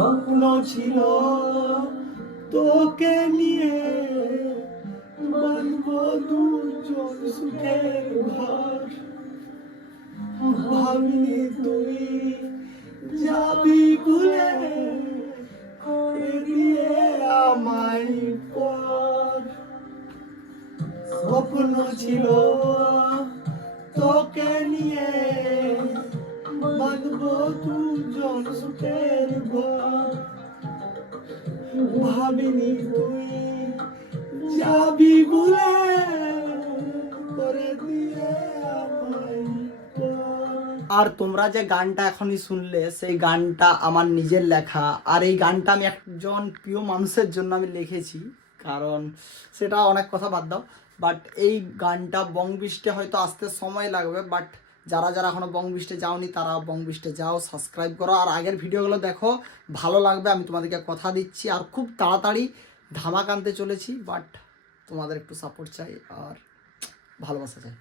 স্বপ্ন ছিল তোকে নিয়ে বাঁধব দুজন সুখের ঘর। ভাবিনি তুই যাবি ভুলে করে দিয়ে আমায় পর। স্বপ্ন ছিল তোকে নিয়ে বাঁধব দুজন সুখের ঘর। ভাবিনি তুই যাবি ভুলে করে দিয়ে আমায় পর। আর তোমরা যে গানটা এখনই শুনলে সেই গানটা আমার নিজের লেখা। আর এই গানটা আমি একজন প্রিয় মানুষের জন্য আমি লিখেছি, কারণ সেটা অনেক কথা বাদ দাও। বাট এই গানটা বঙ্গবিষ্টে হয়তো আসতে সময় লাগবে, বাট যারা যারা এখনও বঙ্গবিষ্টে যাওনি তারা বঙ্গবিষ্টে যাও, সাবস্ক্রাইব করো আর আগের ভিডিওগুলো দেখো, ভালো লাগবে আমি তোমাদেরকে কথা দিচ্ছি। আর খুব তাড়াতাড়ি ধামাক আনতে চলেছি, বাট তোমাদের একটু সাপোর্ট চাই আর ভালোবাসা চাই।